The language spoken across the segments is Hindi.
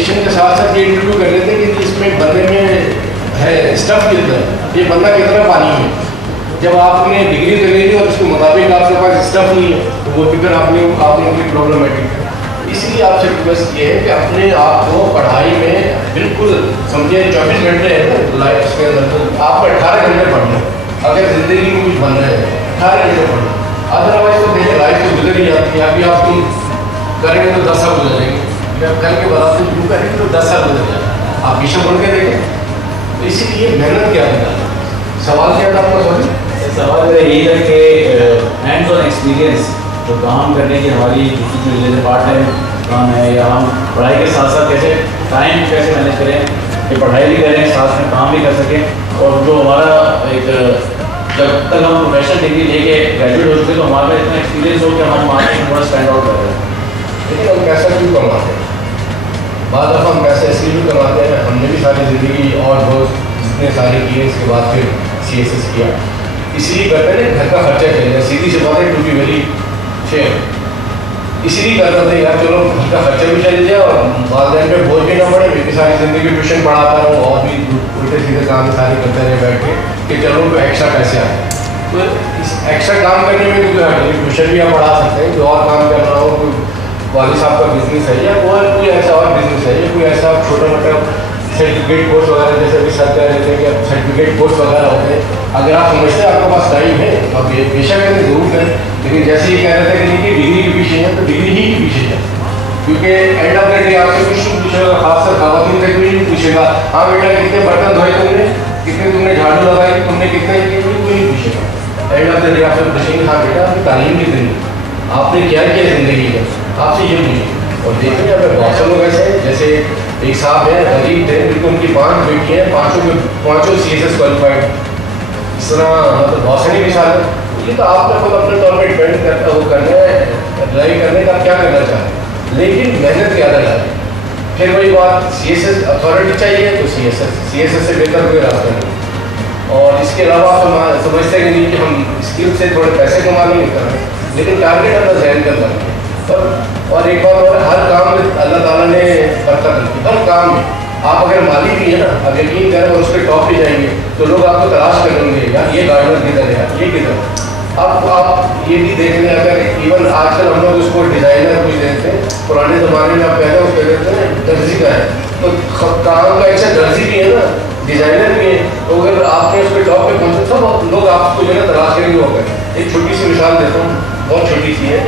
क्वालिफिकेशन के साथ साथ ये इंटरव्यू कर लेते हैं कि इसमें बंदे में है स्टफ कितना, ये बंदा कितना पानी में। जब आपने डिग्री तो ले ली और उसके मुताबिक आपके पास स्टफ नहीं है तो वो फिर आपने उनकी प्रॉब्लमेटिक है। इसलिए आपसे रिक्वेस्ट ये है कि अपने आप को पढ़ाई में बिल्कुल समझिए 24 घंटे है लाइफ उसके अंदर, तो आपको 18 घंटे पढ़ना है। अगर ज़िंदगी में कुछ बन रहे हैं 18 घंटे पढ़ना, अदरवाइज तो देखिए लाइफ तो गुजर ही जाती है। अभी आप तुम करेंगे तो 10 साल गुजर जाएंगे, जब कल के बाद से शुरू करेंगे तो 10 साल गुजर जाएंगे। आप पीछे बढ़ के देखें। तो इसीलिए मेहनत क्या है, सवाल क्या था आपका? सॉरी सवाल मेरा यही है कि हैंड्स ऑन एक्सपीरियंस जो काम करने की हमारी दूसरी जैसे पार्ट टाइम काम है या हम पढ़ाई के साथ साथ कैसे टाइम कैसे मैनेज करें कि पढ़ाई भी करें साथ में काम भी कर सकें। और जो हमारा एक जब तक हम प्रोफेशनल डिग्री लेके ग्रेजुएट हो चुके तो हमारा इतना एक्सपीरियंस हो कि हम मार्केट में थोड़ा स्टैंड आउट कर रहे हैं। लेकिन हम पैसा क्यों कमाते हैं? बाद दफ़ा हम पैसे इसलिए भी कमाते हैं, हमने भी सारी ज़िंदगी और दोस्त जितने सारे किए इसके बाद फिर CSS किया, इसलिए करते हैं घर का खर्चा चलेगा। सीधी सी बात है, टू बी वेरी फेयर। इसलिए करते थे यार चलो घर का खर्चा भी चल जाए और वालदेन पे बोझ भी ना पड़े। मेरी सारी ज़िंदगी ट्यूशन पढ़ाता रहूँ और भी उल्टे सीधे काम सारे करते रहे बैठ के कि चलो तो एक्स्ट्रा पैसे आए। तो इस एक्स्ट्रा काम करने में तो ट्यूशन भी आप पढ़ा सकते हैं, जो और काम करना हो, कोई वाली साहब का बिजनेस है या कोई ऐसा और बिजनेस है या कोई ऐसा छोटा मोटा सर्टिफिकेट कोर्स वगैरह, जैसे अभी सर कह रहे थे कि सर्टिफिकेट कोर्स वगैरह होते हैं। अगर आप समझते हैं आपके पास टाइम है तो आप ये बेशक करें, ज़रूर करें। लेकिन जैसे ये कह रहे थे कि नहीं कि डिग्री के पीछे है तो डिग्री ही के पीछे है, क्योंकि एंड ऑफ द डे आपसे कुछ नहीं पूछेगा, खासकर खातून से कोई नहीं पूछेगा हाँ बेटा कितने बर्तन धोए तुमने, कितने तुमने झाड़ू लगाई, तुमने कितने किए, कोई नहीं पूछेगा। एंड ऑफ द डे आपसे पूछेंगे हाँ बेटा आपकी तालीम कितनी, आपने क्या किया ज़िंदगी में, आपसे ये पूछेंगे। और देखिए अगर बहुत से लोग ऐसे हैं, जैसे एक साहब है गरीब थे, बिल्कुल उनकी 5 बेटी हैं, पाँचों CSS क्वालिफाइड। इस तरह मतलब बहुत सारी मिसाल है। ये तो आपने खुद अपने तौर पर डिपेंड करता वो करना है ड्राइव करने का क्या करना चाहें, लेकिन मेहनत ज़्यादा डालें। फिर वही बात CSS अथॉरिटी चाहिए तो CSS से बेहतर कोई रास्ता नहीं। और इसके अलावा हम समझते हैं नहीं कि हम स्किल से थोड़े पैसे कमा नहीं कर रहे, लेकिन टारगेट अपना जहन कर रहे हैं। और एक बात और, हर काम में अल्लाह ताला ने बरकत रखी, हर काम में। आप अगर माली भी है ना, अगर यकीन करें और उस पर टॉप पे जाएंगे तो लोग आपको तलाश करेंगे यार ये गार्डनर किधर है, ये किधर। अब आप ये भी देख लें, अगर इवन आजकल हम लोग उसको डिज़ाइनर कुछ देखते हैं, पुराने ज़माने में आप पहले उसको देखते हैं दर्जी का है, तो काम का ऐसा दर्जी भी है ना, डिज़ाइनर भी है। तो अगर आपने उस पर टॉप पे पहुँचे सब लोग आपको जो है तलाश करेंगे। होकर एक छोटी सी मिसाल देता हूँ, बहुत छोटी सी है।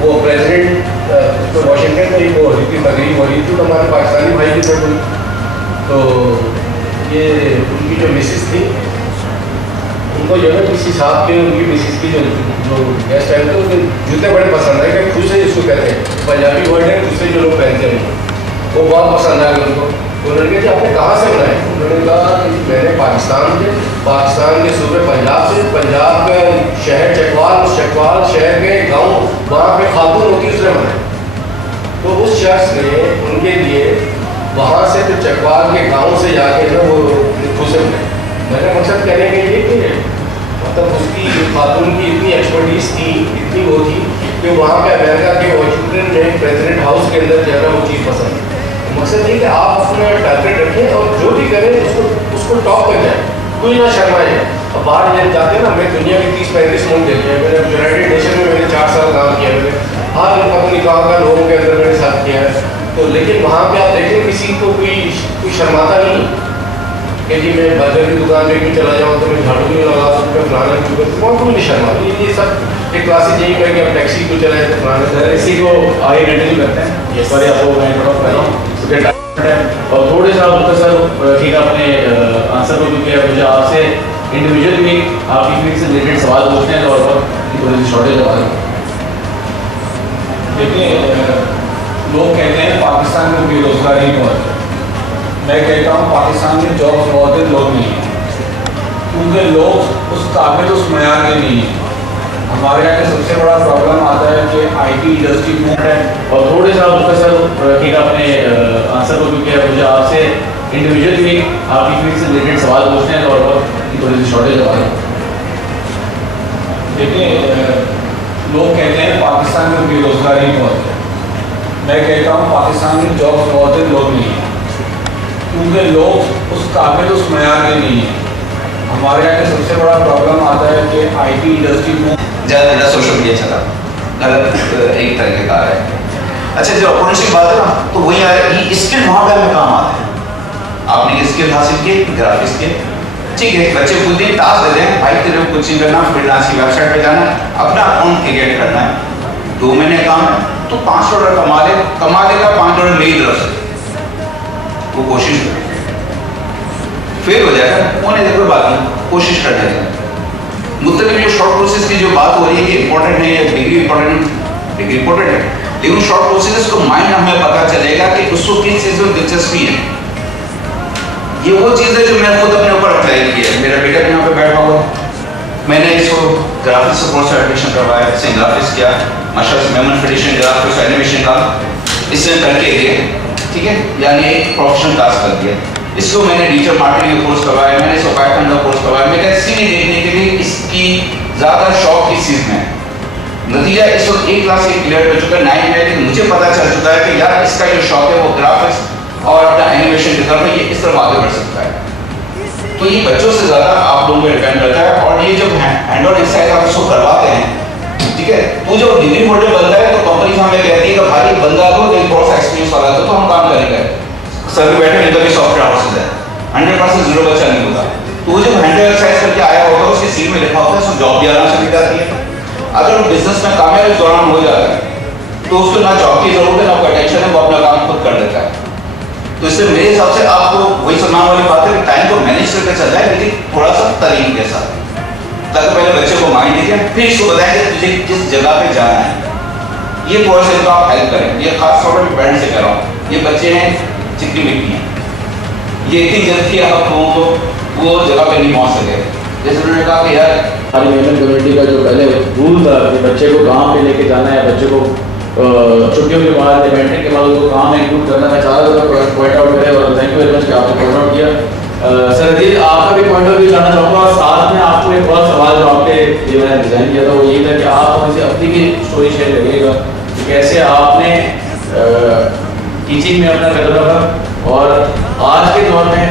वो प्रेसिडेंट तो वाशिंगटन में वो होती थी, तकरीब हो रही थी, तो हमारे पाकिस्तानी भाई भी थे कोई, तो ये उनकी जो मिसिस थी उनको जो है किसी साहब के उनकी मिसिस की जो गेस्ट आए थे उसके जूते बड़े पसंद आए, कि खुद से जिसको कहते हैं पंजाबी वर्ड है, खुद से जो लोग पहनते हैं वो बहुत पसंद आए उनको। उन्होंने कहा कि आपने कहाँ से बनाए? उन्होंने कहा कि मैंने पाकिस्तान के सूबे पंजाब से, पंजाब के शहर चकवाल शहर के गांव वहाँ पे खातून होती उसने बनाए। तो उस शख्स ने उनके लिए वहाँ से फिर चकवाल के गांव से जाके ना वो खुद से बनाए। मैंने मकसद कहने के लिए कि मतलब उसकी खातून की इतनी एक्सपर्टीज थी, इतनी वो थी कि वहाँ पे अमेरिका के वाशिंगटन में प्रेसिडेंट हाउस के अंदर जो है वो चीज़ पसंद। मकसद ये कि आप अपना टारगेट रखें और जो भी करें उसको टॉप कर जाए, कोई ना शर्माए। अब बाहर जब जाते हैं ना, मैं दुनिया के 30-35 मुल्क देखे हैं, मैंने यूनाइटेड नेशन में मैंने 4 साल काम किया, मैंने हर अपनी काम का लोगों के अंदर मैंने साथ किया है। तो लेकिन वहाँ पे आप देखें किसी को कोई शर्माता नहीं कि जी मैं बर्गर की दुकान पे भी चला जाऊँ तो मैं झाड़ू नहीं लगा सकता, फलाना क्यों करते, वहाँ कोई नहीं शर्माता। ये सब एक क्लासेज यही है कि आप टैक्सी को चलाए तो फलाना इसी को आगे कंटिन्यू करते हैं। ये सॉरी आपको मैं थोड़ा कर रहा हूँ और थोड़े सा मुख्तसर ठीक अपने आंसर को, क्योंकि मुझे आपसे इंडिविजुअल भी आपकी फील्ड से रिलेटेड सवाल पूछते हैं और थोड़ी सी शॉर्टेज लगा रहे हैं। देखिए लोग कहते हैं पाकिस्तान में बेरोजगारी बहुत है, मैं कहता हूँ पाकिस्तान में जॉब बहुत है, लोग नहीं हैं, क्योंकि लोग उस काबिल उस मयार के नहीं हैं। हमारे यहाँ का सबसे बड़ा प्रॉब्लम आता है कि IT इंडस्ट्री में और थोड़े सा मुख्तसर ठीक अपने आंसर को, क्योंकि मुझे आपसे इंडिविजुअल भी आपकी फील्ड से रिलेटेड सवाल पूछते हैं और थोड़ी सी शॉर्टेज लगा रहे हैं। देखिए लोग कहते हैं पाकिस्तान में बेरोजगारी बहुत है, मैं कहता हूँ पाकिस्तान में जॉब बहुत लोग नहीं हैं, क्योंकि लोग उस काबिल उस मयार के नहीं हैं। हमारे यहाँ का सबसे बड़ा प्रॉब्लम आता है कि IT इंडस्ट्री में ज़्यादा सोशल मीडिया चला गलत एक तरीके का है। अच्छा जो अपोनेंट्स की बात है ना, तो वही आ रहा है ये स्किल वहाँ पे हमें काम आते हैं। आपने स्किल हासिल की ग्राफिक्स के, ठीक है, बच्चे खुद ही टास्क दे दें, भाई तेरे को कोचिंग करना, फ्रीलांस की वेबसाइट पे जाना है, अपना अकाउंट क्रिएट करना है, 2 महीने काम है तो $500 कमा लेगा, $5 ले ही तरफ से वो कोशिश करे, फेल हो जाएगा होने देखो, बात नहीं कोशिश कर जाएगा। मुख्तलिफ जो शॉर्ट कोर्सेज की जो बात हो रही है कि इंपॉर्टेंट है या डिग्री इंपॉर्टेंट है, लेकिन शॉर्ट कोर्सेज को माइंड हमें पता चलेगा कि उसको किस चीज़ में दिलचस्पी है। ये वो चीज़ है जो मैं खुद अपने ऊपर अप्लाई की है। मेरा बेटा यहाँ पे बैठा हुआ, मैंने इसको ग्राफिक्स कोर्स एडमिशन करवाया, इससे ग्राफिक्स किया, माशाल्लाह से मेमन फिनिशिंग ग्राफिक्स एनिमेशन का इससे करके दिए, ठीक है, यानी एक प्रोफेशनल क्लास कर दिया। इसको मैंने डिजिटल मार्केटिंग का कोर्स करवाया, मैंने इसको पाइथन का कोर्स करवाया। मैं इसी में देखने के लिए इसकी ज़्यादा शौक किस चीज़ में है। नतीजा इस वक्त 1 क्लास से क्लियर हो चुका है, 9 में, लेकिन मुझे पता चल चुका है कि यार इसका जो शौक है वो ग्राफिक्स और अपना एनिमेशन की तरफ है, ये इस तरफ आगे बढ़ सकता है। तो ये बच्चों से ज़्यादा आप लोगों पर डिपेंड करता है। और ये जब हैंड ऑन एक्सरसाइज आप इसको करवाते हैं, ठीक है, तो जब डिग्री होल्डर बनता है तो कंपनी हमें कहती है कि भाई बंदा तो एक बहुत एक्सपीरियंस वाला तो हम काम करेंगे। सर भी बैठे इनका भी सॉफ्टवेयर हाउस है, 100% जीरो बच्चा नहीं होता। तो वो जब हैंड एक्सरसाइज करके आया होगा उसके सीट में लिखा होता है, उसको जॉब भी आराम से मिल जाती है। अगर वो बिजनेस में कामयाब इस दौरान हो जाता है तो उसको ना जॉब की जरूरत है ना कोई टेंशन है, वो अपना काम खुद कर लेता है। तो इससे मेरे हिसाब से आपको वही सुनने वाली बात है कि टाइम को मैनेज करके चल जाए, लेकिन थोड़ा सा तरीके के साथ, ताकि पहले बच्चे को माइंड दीजिए, फिर इसको बताएं कि तुझे किस जगह पे जाना है। ये थोड़ा सा इनको आप हेल्प करें। ये खास तौर पर पेरेंट्स से कह रहा हूँ, ये बच्चे हैं चिकनी मिट्टी हैं, ये इतनी जल्दी आप लोगों को वो जगह पे नहीं पहुँच सके। जैसे उन्होंने कहा कि यार हमारी मेहनत कमेटी का जो पहले रूल था कि बच्चे को कहाँ पे लेके जाना है, बच्चे को छुट्टियों के बाद या बैठने के बाद उसको कहाँ में इंक्लूड करना है, चारा पॉइंट आउट करें। और थैंक यू वेरी मच कि आपने पॉइंट आउट किया। सर जी आपका भी पॉइंट ऑफ व्यू जानना चाहूँगा, और साथ में आपको एक और सवाल जो आपके ये मैंने डिज़ाइन किया था वो ये था कि आप मुझे अपनी भी स्टोरी शेयर करिएगा कि कैसे आपने टीचिंग में अपना कदम रखा और आज के दौर में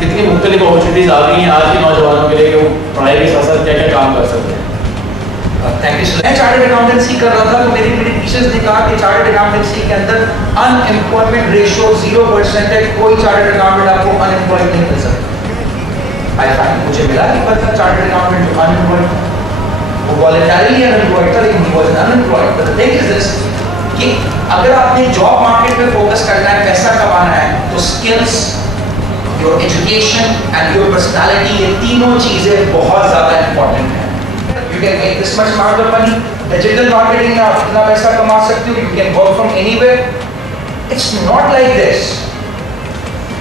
कितनी मुख्तलिफ अपॉर्चुनिटीज़ आ गई हैं आज के नौजवानों के लिए कि वो पढ़ाई के साथ साथ क्या क्या काम कर सकते हैं। Thank you. मैं चार्टर्ड अकाउंटेंसी कर रहा था तो मेरे टीचर्स ने कहा कि चार्टर्ड अकाउंटेंसी के अंदर अनएम्प्लॉयमेंट रेशियो 0% है, कोई चार्टर्ड अकाउंटेंट आपको अनएम्प्लॉयड नहीं मिल सकता। आई फाइंड मुझे मिला कि पता चार्टर्ड अकाउंटेंट जो अनएम्प्लॉयड वो वॉलंटरीली अनएम्प्लॉयड था, लेकिन he was unemployed. The thing is this कि अगर आपने जॉब मार्केट पे फोकस करना है, पैसा कमाना है, तो skills, your education and your personality, ये तीनों चीजें बहुत ज्यादा इंपॉर्टेंट है। You can make this much amount of money. Digital marketing में आप इतना पैसा कमा सकते हो. You can work from anywhere. It's not like this.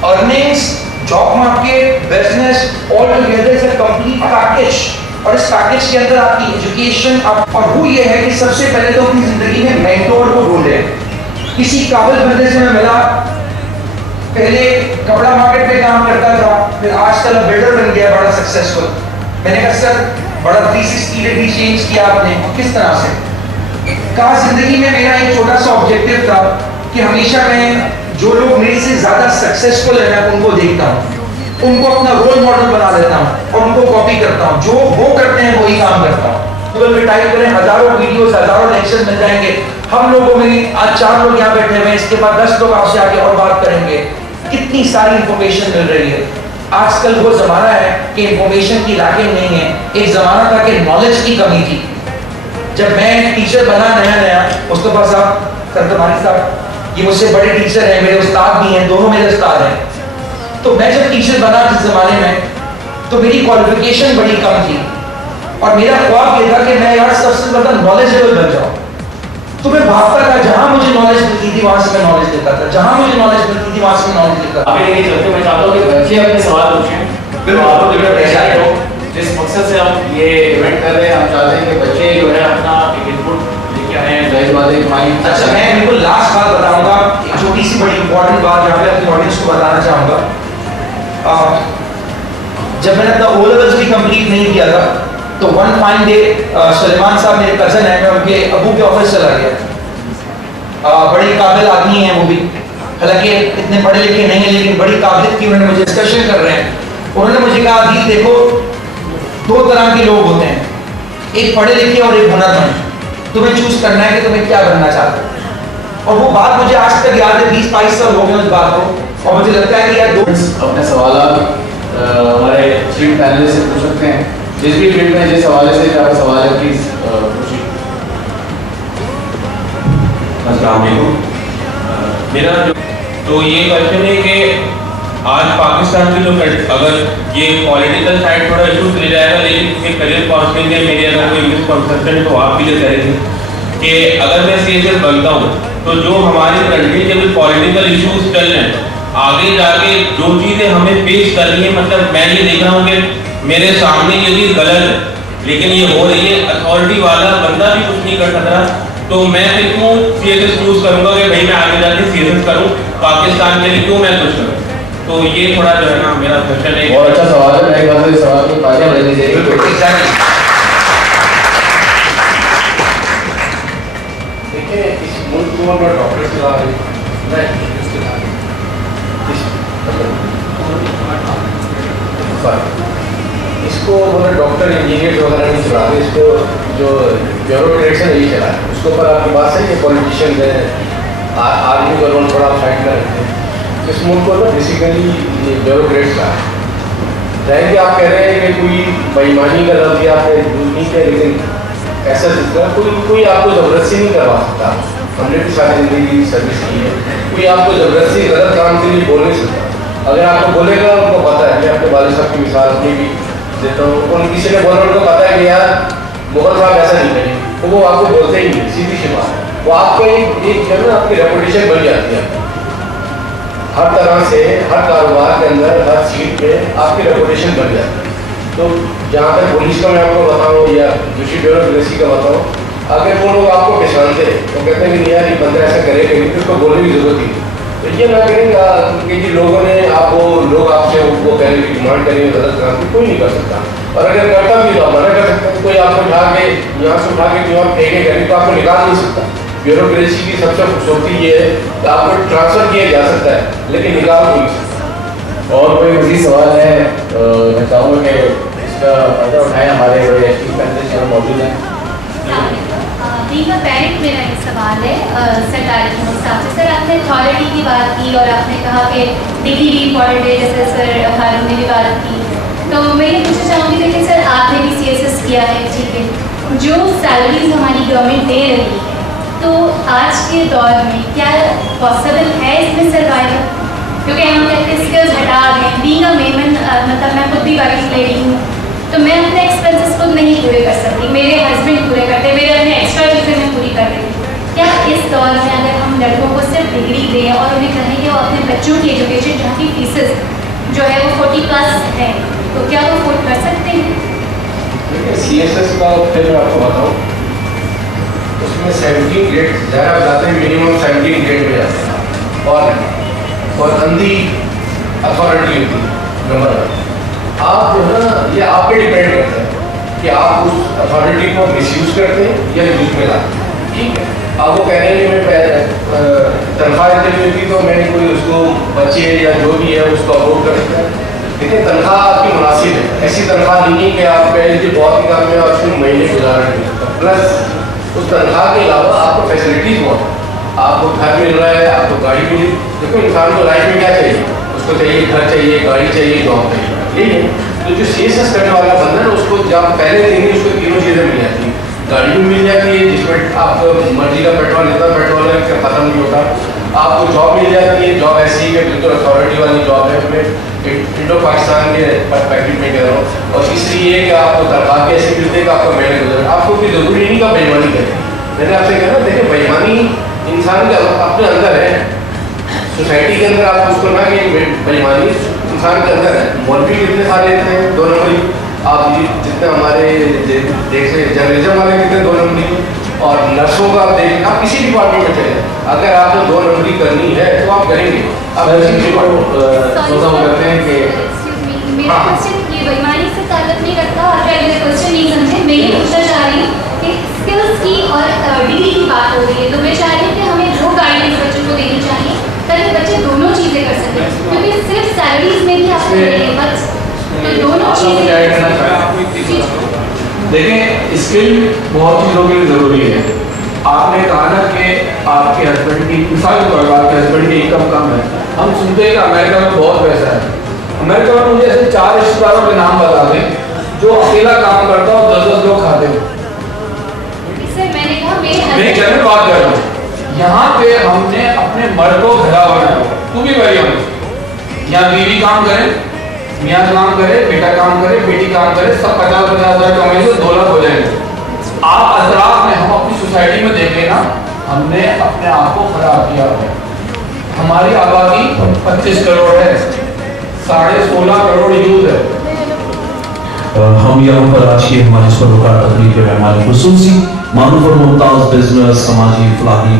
Earnings, job market, business, all together is a complete package. और इस पैकेज के अंदर आपकी एजुकेशन और वो ये है कि सबसे पहले तो अपनी जिंदगी में मेंटोर को ढूंढें। किसी काबिल बंदे से मैं मिला, पहले कपड़ा मार्केट में काम करता था, फिर आजकल बिल्डर बन गया बड़ा सक्सेसफुल। मैंने कहा सर बड़ा 360 डिग्री चेंज किया आपने, किस तरह से? कहा जिंदगी में मेरा एक छोटा सा ऑब्जेक्टिव था कि हमेशा मैं जो लोग मेरे से ज्यादा सक्सेसफुल है मैं उनको देखता हूँ, उनको अपना रोल मॉडल बना लेता हूँ और उनको कॉपी करता हूँ, जो वो करते हैं वही काम करता हूँ। गूगल में टाइप करें, हजारों वीडियोस, हजारों लेक्चर मिल जाएंगे। हम लोगों में आज 4 लोग यहाँ बैठे हुए हैं, इसके बाद 10 लोग आपसे आके और बात करेंगे। कितनी सारी इंफॉर्मेशन मिल रही है। आजकल वो जमाना है कि इंफॉर्मेशन की लैकिंग नहीं है, एक जमाना था कि नॉलेज की कमी थी। जब मैं टीचर बना नया मुस्तफा साहब सरतमानी साहब ये मुझसे बड़े टीचर हैं, मेरे उस्ताद भी हैं, दोनों मेरे उस्ताद हैं। तो मैं जब टीचर बना जिस जमाने में, तो मेरी क्वालिफिकेशन बड़ी कम थी और मेरा ख्वाब ये था कि मैं यार सबसे ज्यादा नॉलेजेबल बन जाऊँ। तो मैं भागता था, जहां मुझे नॉलेज मिलती थी वहां से मैं नॉलेज लेता था, जहां मुझे नॉलेज मिलती थी वहां से मैं नॉलेज लेता था। आगे लेके चलते मैं चाहता हूँ कि बच्चे अपने सवाल पूछें, तो आपको जो है हो जिस मकसद से हम ये इवेंट कर रहे हैं, हम चाहते हैं कि बच्चे जो है अपना एक इनपुट लेके आए हैं। जाहिर बात है हमारी अच्छा, मैं बिल्कुल लास्ट बात बताऊंगा, एक छोटी सी बड़ी इंपॉर्टेंट बात यहाँ पे अपनी ऑडियंस को बताना चाहूंगा। जब मैंने अपना O levels भी कंप्लीट नहीं किया था तो वन फाइन डे सुलेमान साहब मेरे कजन है, मैं उनके अबू के ऑफिस चला गया। बड़े काबिल आदमी हैं वो भी, हालांकि इतने पढ़े लिखे नहीं हैं लेकिन बड़ी काबिलियत की उन्होंने मुझे डिस्कशन कर रहे हैं। उन्होंने मुझे कहा अभी देखो 2 तरह के लोग होते हैं, एक पढ़े लिखे और एक हुनरमंद, तुम्हें चूज करना है कि तुम्हें क्या बनना चाहते हो। और वो बात मुझे आज तक याद है, 20-22 साल हो गए उस बात को, और मुझे लगता है कि यार अपने सवाल हमारे चीफ पैनलिस्ट से पूछ सकते हैं, जिस भी फील्ड में जिस हवाले से आपका सवाल है प्लीज पूछिए। अस्सलाम वालेकुम। मेरा जो तो ये क्वेश्चन है कि आज पाकिस्तान की जो अगर ये पॉलिटिकल साइड थोड़ा इशूज ले जाएगा, लेकिन ये करियर काउंसलिंग है, मेरी अगर कोई मिसकंसेप्शन है तो आप भी जो करेंगे कि अगर मैं CSS बनता हूँ तो जो हमारी कंट्री के भी पॉलिटिकल इशूज चल रहे हैं, आगे जाके जो चीज़ें हमें फेस करनी है, मतलब मैं ये देख रहा हूँ कि मेरे सामने ये चीज़ गलत है लेकिन ये हो रही है, अथॉरिटी वाला बंदा भी कुछ नहीं कर सकता, तो मैं फिर क्यों CSS चूज करूंगा कि भाई मैं आगे जाके CSS करूं पाकिस्तान के लिए, क्यों मैं कुछ करूं? तो ये थोड़ा जो है ना मेरा क्वेश्चन है। बहुत अच्छा सवाल है, मेरे ख्याल से इस सवाल की तालियां बजानी चाहिए। देखिए इस मुल्क को मैं डॉक्टर से ला रही मैं इसको मतलब डॉक्टर इंजीनियर वगैरह नहीं चला रहे, इसको जो ब्यूरोक्रेट्स है यही चला है। उसके ऊपर आपकी बात है कि पॉलिटिशियन है, आर्मी का रोल थोड़ा साइड में रखते हैं। इस मुल्क को ना बेसिकली ये ब्यूरोक्रेट्स का है कि आप कह रहे हैं कि कोई बेईमानी का लफ्ज़ आपने यूज नहीं किया, लेकिन ऐसा सिस्टम कोई आपको ज़बरदस्ती नहीं करवा सकता। हमने भी सारी ज़िंदगी सर्विस की है, कोई आपको ज़बरदस्ती गलत काम के लिए बोल नहीं सकता। अगर आपको बोलेगा, उनको पता है, मैं अपने वालिद साहब की मिसाल अपनी भी देता हूँ, उन किसी ने बोला उनको पता है कि यार मुगल साहब ऐसा नहीं करेंगे, तो वो आपको बोलते ही नहीं, सीधी सी बात है। वो आपको एक जो है ना आपकी रेपुटेशन बन जाती है, हर तरह से हर कारोबार के अंदर हर सीट पे आपकी रेपुटेशन बन जाती है। तो जहाँ तक पुलिस का मैं आपको बताऊँ या दूसरी ब्यूरोक्रेसी का बताऊँ, अगर वो लोग आपको पहचानते हैं तो कहते हैं कि नहीं यार ये बंदा ऐसा करेगा नहीं, तो उसको बोलने की जरूरत ही। तो ये ना करेंगे कि जी लोगों ने आपको लोग आपसे वो करेंगे डिमांड करेंगे गलत काम की, कोई नहीं कर सकता। और अगर करता भी तो आप मना कर सकते हैं, कोई आपको उठा के यहाँ से उठा के कहीं और फेंके करें तो आपको निकाल नहीं सकता। ब्यूरोक्रेसी की सबसे खूबसूरती ये है कि आपको ट्रांसफर किया जा सकता है लेकिन निकाल नहीं सकता। और कोई मज़ीद सवाल है मैं चाहूँगा कि इसका फायदा उठाएं, हमारे बड़े चीफ पैनलिस्ट यहाँ मौजूद हैं। बीइंग अ पेरेंट मेरा एक सवाल है सरकारी मुस्ताफ से। सर आपने अथॉरिटी की बात की और आपने कहा कि डिग्री भी इम्पॉर्टेंट है, जैसे सर हारून ने भी बात की, तो मैं ये पूछना चाहूँगी देखिए सर आपने भी CSS किया है, ठीक है, जो सैलरीज हमारी गवर्नमेंट दे रही है, तो आज के दौर में क्या पॉसिबल है इसमें सर्वाइवल? क्योंकि हम कहते हैं स्किल्स हटा दें, बीइंग अ मेमन, मतलब मैं खुद भी वर्किंग लेडी हूँ, तो मैं अपने एक्सपेंसेस खुद नहीं पूरे कर सकती, मेरे हस्बैंड पूरे करते, मेरे अपने एक्स्ट्रा चीज़ें मैं पूरी कर रही हूँ। क्या इस दौर में अगर हम लड़कों को सिर्फ डिग्री दें और उन्हें कहें कि वो अपने बच्चों की एजुकेशन जहाँ की फीसेस जो है वो 40+ है, तो क्या वो अफोर्ड कर सकते हैं? देखिए CSS का फिर मैं आपको बताऊँ, उसमें 17 ग्रेड ज़्यादा बताते हैं, मिनिमम 17 ग्रेड में जाते हैं और अंधी अथॉरिटी होती है नंबर 1। आप जो है ना ये आप पे डिपेंड करता है कि आप उस अथॉरिटी को मिसयूज़ करते हैं या यूज में लाते हैं, ठीक है। आप वो कह रहे हैं कि मैं तनख्वाह इतनी मिलती तो मैंने कोई उसको बच्चे या जो भी है उसको अफोर्ड कर सकता है। देखिए तनख्वाह आपकी मुनासिब है, ऐसी तनख्वाह नहीं है कि आप पहले जो बहुत ही काम में और उसमें महीने गुजारा नहीं सकता। प्लस उस तनख्वाह के अलावा आपको फैसिलिटीज़ बहुत है, आपको घर मिल रहा है, आपको गाड़ी मिली। देखो इंसान को लाइफ में क्या चाहिए, उसको चाहिए घर चाहिए, गाड़ी चाहिए, जॉब चाहिए, यही है। तो जो CSS करने वाला बंदा है ना उसको जब पहले दिन ही उसको तीनों चीज़ें मिल जाती हैं, गाड़ी भी मिल जाती है जिसमें आपको मर्जी का पेट्रोल लेता है, पेट्रोल है ख़त्म नहीं होता, आपको जॉब मिल जाती है, जॉब ऐसी है बिल्कुल अथॉरिटी वाली जॉब है, उसमें इंडो पाकिस्तान के पैकेट में कह रहा हूँ। और इसलिए कि आपको तनख्वाह भी ऐसी मिलती है कि आपको महीने गुजर, आपको कोई ज़रूरी नहीं का बेईमानी करें। मैंने आपसे कहा ना, देखिए बेईमानी इंसान के अपने अंदर है, सोसाइटी के अंदर आप उसको ना कि बेईमानी इंसान के अंदर है। मौलवी कितने सारे लेते हैं 2 नंबरी, आप जितने हमारे देश से जर्नलिज्म वाले कितने 2 नंबरी, और नर्सों का आप देखें, आप किसी डिपार्टमेंट में चले, अगर आपने 2 नंबरी करनी है तो आप करेंगे। आप करते हैं कि मेरा क्वेश्चन ये बेईमानी से ताल्लुक नहीं रखता, और मेरा क्वेश्चन नहीं समझे, मैं ये पूछना चाह रही हूँ कि स्किल्स की और डिग्री की बात हो रही है, तो मैं चाह रही हूँ कि हमें वो चाहिए बस तो दोनों आशा को क्या ऐड करना चीज़ें देखें स्किल बहुत चीज़ों के लिए ज़रूरी है। आपने कहा ना कि आपके हस्बैंड की मिसाल के तौर पर आपके हस्बैंड की इनकम कम है। हम सुनते हैं कि अमेरिका में बहुत पैसा है। अमेरिका में मुझे ऐसे 4 रिश्तेदारों के नाम बता दें जो अकेला काम करता हो 10-10 लोग खाते हो। सर मैंने कहा मेरे मैं जनरल बात कर रहा हूँ। यहाँ पे हमने अपने मर्द को घरा बनाया हो, तू भी वही हम यहाँ बीवी काम करे, मियाँ काम करे, बेटा काम करे, बेटी काम करे, सब 50-50 हज़ार कमाएंगे, 2 लाख हो जाएंगे। आप अतराफ में हम अपनी सोसाइटी में देखें ना, हमने अपने आप को खराब किया है। हमारी आबादी 25 करोड़ है, 16.5 करोड़ यूथ है। हम यहाँ पर आज की हमारी सरोकार तकरीब के मेहमान खुसूसी मारूफ और मुमताज बिजनेस समाजी फलाही